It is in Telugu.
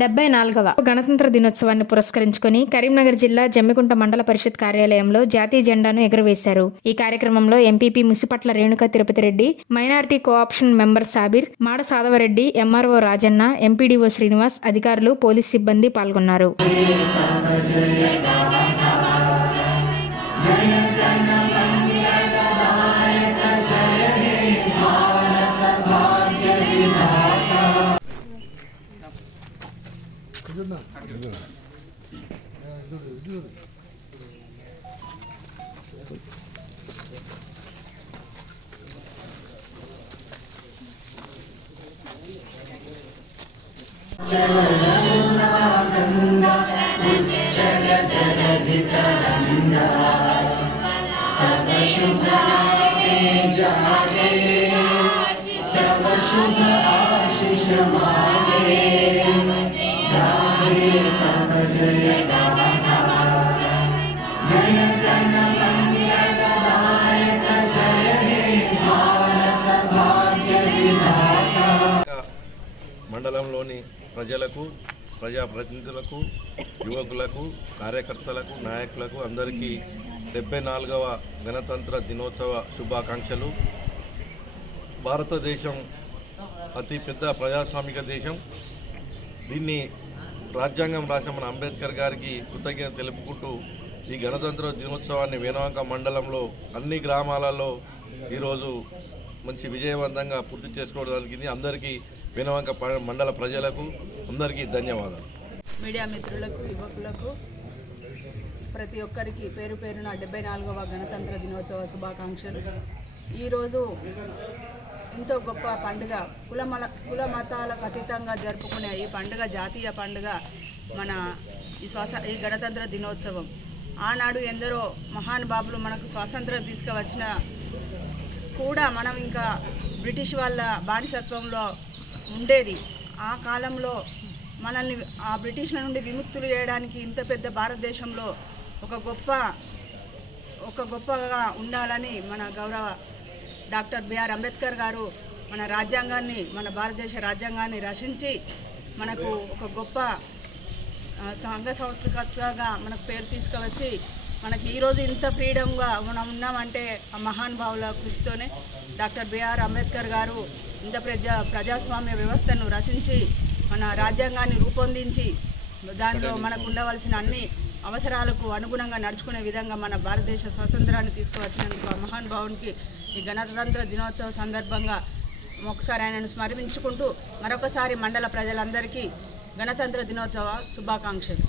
డెబ్బై నాలుగవ గణతంత్ర దినోత్సవాన్ని పురస్కరించుకుని కరీంనగర్ జిల్లా జమ్మికుంట మండల పరిషత్ కార్యాలయంలో జాతీయ జెండాను ఎగురవేశారు. ఈ కార్యక్రమంలో MPP Musipatla Renuka Tirupati Reddy minority cooption member Sabir Mada Sadavareddy MRO Rajanna MPDO Srinivas అధికారులు పోలీస్ సిబ్బంది పాల్గొన్నారు. না शुभ आशिष मागे మండలంలోని ప్రజలకు ప్రజాప్రతినిధులకు యువకులకు కార్యకర్తలకు నాయకులకు అందరికీ డెబ్బై నాలుగవ గణతంత్ర దినోత్సవ శుభాకాంక్షలు. భారతదేశం అతి పెద్ద ప్రజాస్వామిక దేశం. దీన్ని రాజ్యాంగం రాసిన మన అంబేద్కర్ గారికి కృతజ్ఞత తెలుపుకుంటూ ఈ గణతంత్ర దినోత్సవాన్ని వేనవంక మండలంలో అన్ని గ్రామాలలో ఈరోజు మంచి విజయవంతంగా పూర్తి చేసుకోవడం జరిగింది. అందరికీ వినవంక మండల ప్రజలకు అందరికీ ధన్యవాదాలు. మీడియా మిత్రులకు యువకులకు ప్రతి ఒక్కరికి పేరు పేరున డెబ్బై నాలుగవ గణతంత్ర దినోత్సవ శుభాకాంక్షలు. ఈరోజు ఎంతో గొప్ప పండుగ. కులమల కుల మతాలకు అతీతంగా జరుపుకునే ఈ పండుగ జాతీయ పండుగ మన ఈ శ్వాస ఈ గణతంత్ర దినోత్సవం. ఆనాడు ఎందరో మహానుభావులు మనకు స్వాతంత్రం తీసుకువచ్చిన కూడా మనం ఇంకా బ్రిటిష్ వాళ్ళ బానిసత్వంలో ఉండేది. ఆ కాలంలో మనల్ని ఆ బ్రిటిష్ల నుండి విముక్తులు చేయడానికి ఇంత పెద్ద భారతదేశంలో ఒక గొప్ప ఒక గొప్పగా ఉండాలని మన గౌరవ డాక్టర్ బిఆర్ అంబేద్కర్ గారు మన రాజ్యాంగాన్ని మన భారతదేశ రాజ్యాంగాన్ని రచించి మనకు ఒక గొప్ప సంఘ సంస్కృతగా మనకు పేరు తీసుకువచ్చి మనకి ఈరోజు ఇంత ఫ్రీడమ్గా మనం ఉన్నామంటే ఆ మహానుభావుల కృషితోనే డాక్టర్ బిఆర్ అంబేద్కర్ గారు ఇంత ప్రజా ప్రజాస్వామ్య వ్యవస్థను రచించి మన రాజ్యాంగాన్ని రూపొందించి దానిలో మనకు ఉండవలసిన అన్ని అవసరాలకు అనుగుణంగా నడుచుకునే విధంగా మన భారతదేశ స్వాతంత్రాన్ని తీసుకువచ్చినందుకు ఆ మహానుభావునికి ఈ గణతంత్ర దినోత్సవ సందర్భంగా ఒకసారి ఆయనను స్మరించుకుంటూ మరొకసారి మండల ప్రజలందరికీ గణతంత్ర దినోత్సవ శుభాకాంక్షలు.